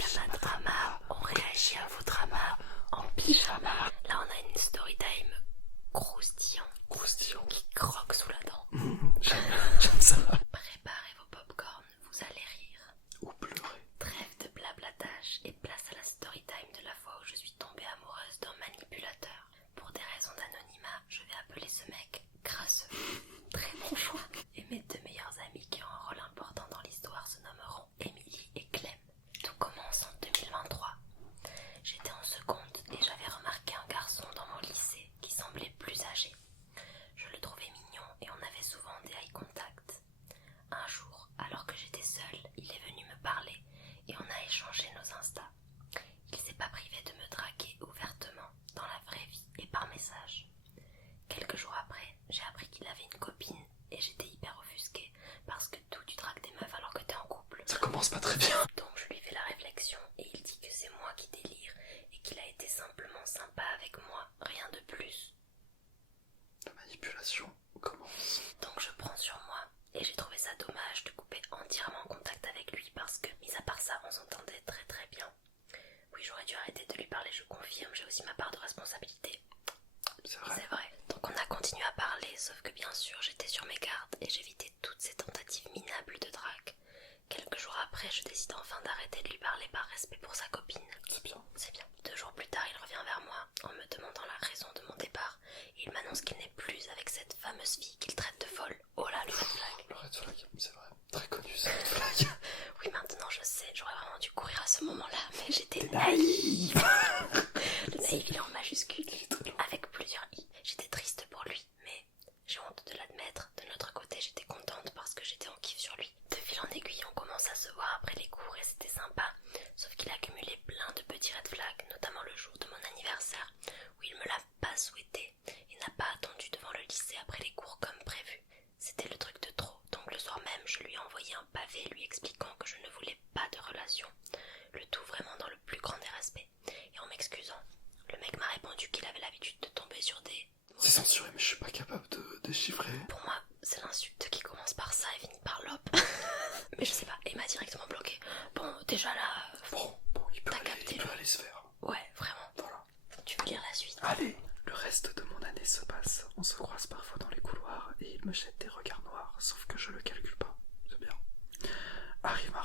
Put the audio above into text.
Pyjama drama, on réagit à vos dramas en pyjama. Là on a une story time croustillant qui croque sous la dent. J'aime ça. Préparez vos popcorn, vous allez rire. Ou pleurer. Trêve de blablatage et place à la story time de la fois où je suis tombée amoureuse d'un manipulateur. Pour des raisons d'anonymat, je vais appeler ce mec Grasseux. Très bon choix. Et mes deux meilleurs amis qui ont un rôle important dans l'histoire se nommeront Émilie et Clem. Tout commence en 2023. J'étais en seconde et j'avais remarqué un garçon dans mon lycée qui semblait plus âgé. Je le trouvais mignon et on avait souvent des eye contact. Un jour, alors que j'étais seule, il est venu me parler et on a échangé nos instas. Il s'est pas privé de me draguer ouvertement, dans la vraie vie et par message. Quelques jours après, j'ai appris qu'il avait une copine et j'étais hyper offusquée parce que d'où tu dragues des meufs alors que t'es en couple. Ça commence pas très bien. Donc je lui fais la réflexion et il dit que c'est moi qui délire et qu'il a été simplement sympa avec moi, rien de plus. La manipulation commence. Donc je prends sur moi et j'ai trouvé ça dommage de couper entièrement contact avec lui parce que, mis à part ça, on s'entendait très très bien. Oui, j'aurais dû arrêter de lui parler, je confirme, j'ai aussi ma part de responsabilité. C'est vrai. C'est vrai. Donc on a continué à parler, sauf que bien sûr j'étais sur mes gardes et j'évitais toutes ces tentatives minables de drague. Quelques jours après, je décide enfin d'arrêter de lui parler par respect pour sa copine. C'est bien. C'est bien. 2 jours plus tard, il revient vers moi en me demandant la raison de mon départ et il m'annonce qu'il n'est plus avec cette fameuse fille qu'il traite de folle. Oh là, le red flag. Le red flag, c'est vrai. Très connu ce red flag. Oui, maintenant je sais, j'aurais vraiment dû courir à ce moment-là, mais j'étais naïve. Le naïf, il est en majuscule, avec plusieurs i. J'étais triste pour lui, mais j'ai honte de l'admettre. De notre côté, j'étais contente parce que j'étais en kiff sur lui. De fil en aiguille, on commence à se voir après les cours et c'était sympa. Sauf qu'il a accumulé plein de petits red flags, notamment le jour de mon anniversaire, où il me l'a pas souhaité et n'a pas attendu devant le lycée après les cours comme prévu. C'était le truc de trop, donc le soir même, je lui ai envoyé un pavé lui expliquant que je ne voulais pas de relation. Le tout vraiment dans le plus grand des respects. Et en m'excusant, le mec m'a répondu qu'il avait l'habitude de tomber sur des... C'est censuré, mais je suis pas capable de déchiffrer. Pour moi, c'est l'insulte qui commence par ça et finit par l'op. Mais je sais pas, et il m'a directement bloqué. Bon, déjà là... Bon, il peut aller se faire. Ouais, vraiment. Voilà. Tu veux lire la suite? Allez, le reste de mon année se passe. On se croise parfois dans les couloirs et il me jette des regards noirs, sauf que je le calcule pas. C'est bien. Arrive